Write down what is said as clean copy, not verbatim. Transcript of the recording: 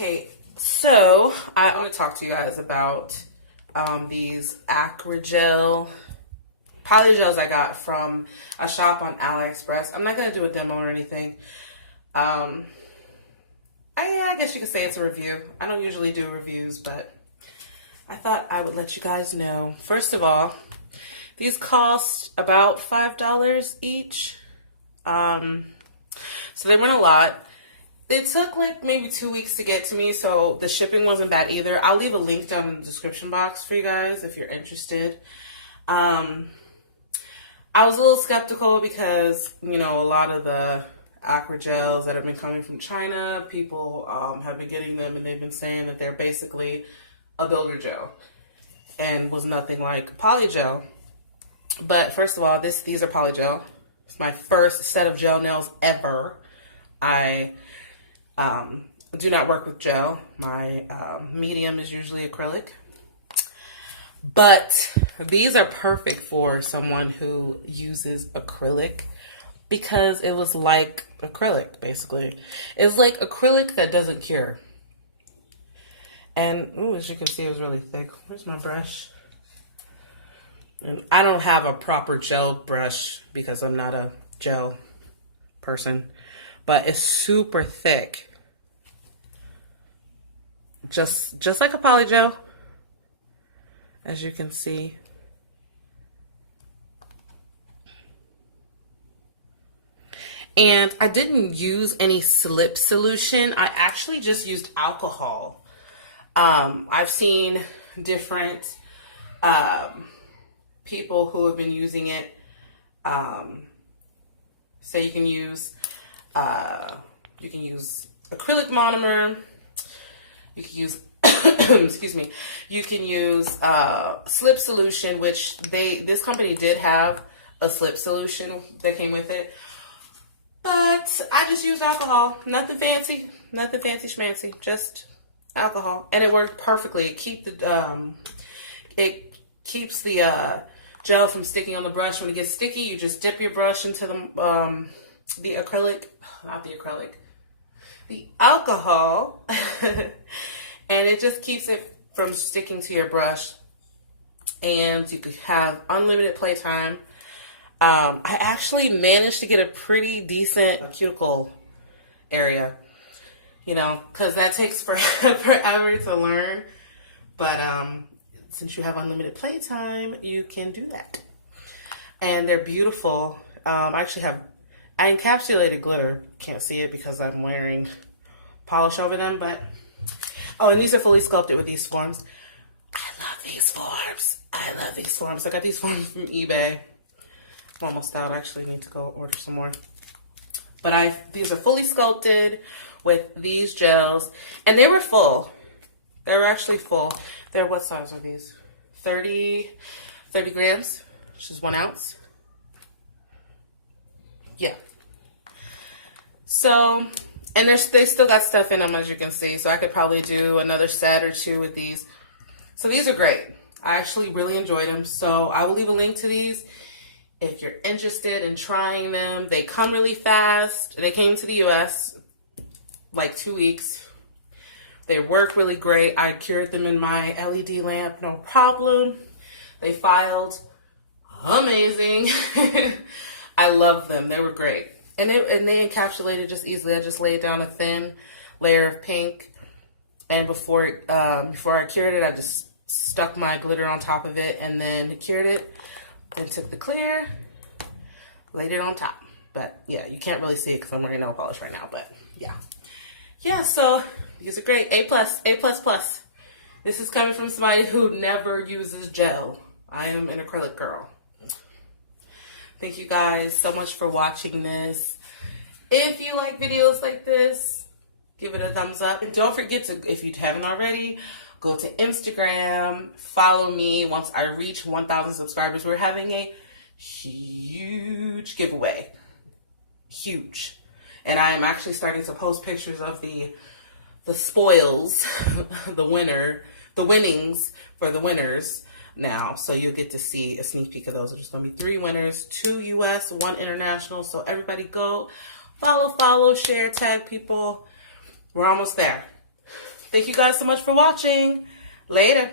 Okay, so I want to talk to you guys about these Acrygel polygels I got from a shop on AliExpress. I'm not going to do a demo or anything. I guess you could say it's a review. I don't usually do reviews, but I thought I would let you guys know. First of all, these cost about $5 each. So they weren't a lot. It took like maybe 2 weeks to get to me, so the shipping wasn't bad either. I'll leave a link down in the description box for you guys if you're interested. I was a little skeptical because, you know, a lot of the acrygels that have been coming from China, people have been getting them and they've been saying that they're basically a builder gel and was nothing like polygel. But first of all, these are polygel. It's my first set of gel nails ever. I do not work with gel. My medium is usually acrylic. But these are perfect for someone who uses acrylic because it was like acrylic, basically. It's like acrylic that doesn't cure. And, ooh, as you can see, it was really thick. Where's my brush? And I don't have a proper gel brush because I'm not a gel person. But it's super thick. Just like a polygel, as you can see. And I didn't use any slip solution. I actually just used alcohol. I've seen different people who have been using it. Say you can use acrylic monomer. You can use, excuse me, you can use slip solution, which this company did have a slip solution that came with it. But I just used alcohol. Nothing fancy schmancy, just alcohol. And it worked perfectly. It keeps the gel from sticking on the brush. When it gets sticky, you just dip your brush into the acrylic, not the acrylic, the alcohol, and it just keeps it from sticking to your brush, and you could have unlimited playtime. I actually managed to get a pretty decent cuticle area, you know, because that takes forever to learn, but since you have unlimited playtime, you can do that. And they're beautiful. I encapsulated glitter. Can't see it because I'm wearing polish over them, but oh, and these are fully sculpted with these forms. I love these forms. I got these forms from eBay. I'm almost out. I actually need to go order some more. But these are fully sculpted with these gels, and they were full. They were actually full. What size are these? 30 grams, which is 1 ounce. Yeah. So, and they still got stuff in them, as you can see. So I could probably do another set or two with these. So these are great. I actually really enjoyed them. So I will leave a link to these if you're interested in trying them. They come really fast. They came to the US like 2 weeks. They work really great. I cured them in my LED lamp, no problem. They filed amazing. I love them. They were great. And they encapsulated just easily. I just laid down a thin layer of pink. And before I cured it, I just stuck my glitter on top of it and then cured it. Then took the clear, laid it on top. But yeah, you can't really see it because I'm wearing nail polish right now. But yeah. Yeah, so these are great. A+, A++. This is coming from somebody who never uses gel. I am an acrylic girl. Thank you guys so much for watching this. If you like videos like this, give it a thumbs up. And don't forget to, if you haven't already, go to Instagram, follow me. Once I reach 1,000 subscribers, we're having a huge giveaway. Huge. And I am actually starting to post pictures of the spoils, the winnings for the winners now. So you'll get to see a sneak peek of those. There's going to be 3 winners, 2 US, 1 international. So everybody go follow, share, tag people. We're almost there. Thank you guys so much for watching. Later.